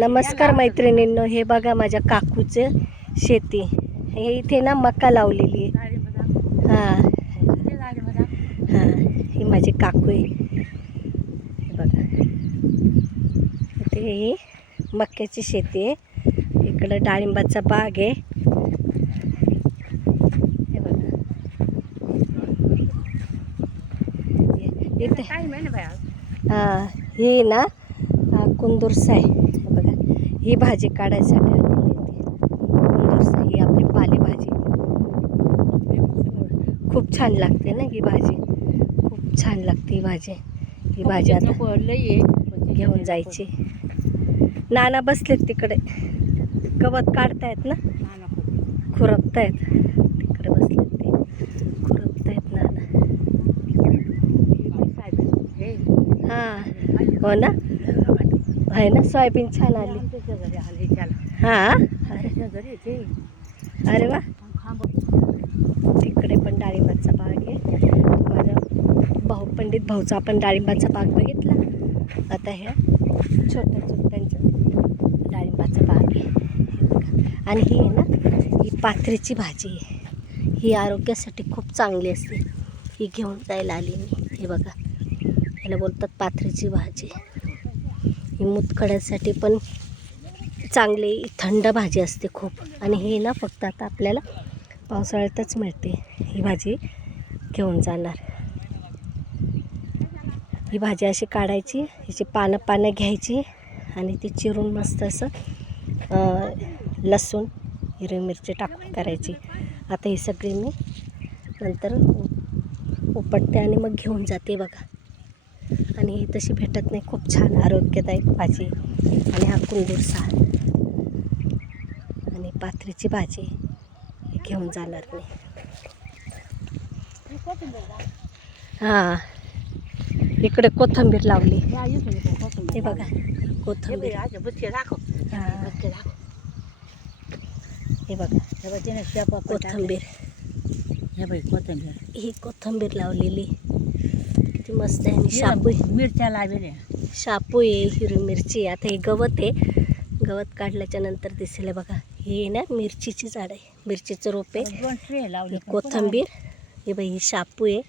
नमस्कार मैत्रिणींनो, हे बघा माझ्या काकूचे शेती. हे इथे ना मका लावलेली आहे. हां हां, ही माझी काकू आहे. हे बघा, इथे ही मक्याची शेती आहे. इकडं डाळिंबाचा बाग आहे. हे बघा, इथे हां, ही ना कुंदूरसा आहे. बघा, ही भाजी काढायसाठी आलेली आहे. कुंदूरसा ही आपली पालेभाजी खूप छान लागते ना. ही भाजी खूप छान लागते. ही भाजी आता घेऊन जायची. नाना बसलेत तिकडे, गवत काढतायत ना, खुरपतायत. तिकडे बसलेत ते, खुरपतायत नाना. हां, हो ना, आहे ना. सोयाबीन छान आली. हां, अरे वा. तिकडे पण डाळिंबाचा बाग आहे. माझ्या पंडित भाऊचा आपण डाळिंबाचा बाग बघितला. आता ह्या छोट्या छोट्यांच्या डाळिंबाचा बाग आहे. आणि ही आहे ना, ही पाथरीची भाजी आहे. ही आरोग्यासाठी खूप चांगली असते. ही घेऊन जायला आली मी. हे बघा, याला बोलतात पाथरीची भाजी. ही मुतखड्यासाठी पण चांगली थंड भाजी असते खूप. आणि ही ना फक्त आता आपल्याला पावसाळ्यातच मिळते. ही भाजी घेऊन जाणार. ही भाजी अशी काढायची, हिची पानं घ्यायची आणि ती चिरून मस्त असं लसूण हिरवी मिरची टाकून करायची. आता ही सगळी मी नंतर उपटते आणि मग घेऊन जाते बघा. आणि ही तशी भेटत नाही. खूप छान आरोग्यदायक भाजी. आणि हा कुंदूरसा आणि पाथरीची भाजी हे घेऊन जाणार मी. हां, इकडे कोथिंबीर लावली. हे बघा, कोथिंबीर. हे बघा, कोथिंबीर. ही कोथिंबीर लावलेली किती मस्त आहे. आणि शापू, मिरच्या लावल्या, शापू आहे, हिरवी मिरची. आता हे गवत आहे. गवत काढल्याच्या नंतर दिसेल. बघा, हे ना मिरचीची झाड आहे, मिरचीचं रोप आहे. कोथिंबीर, हे बाई, ही शापू आहे.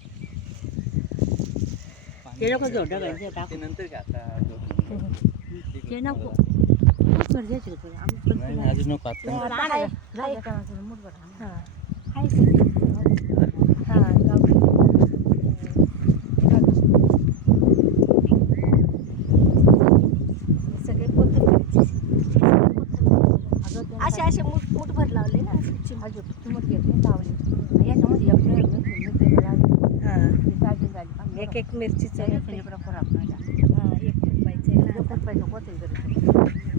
असे मुठभर लावले ना. एक मिरचीचं. हां, 1 रुपयाचं.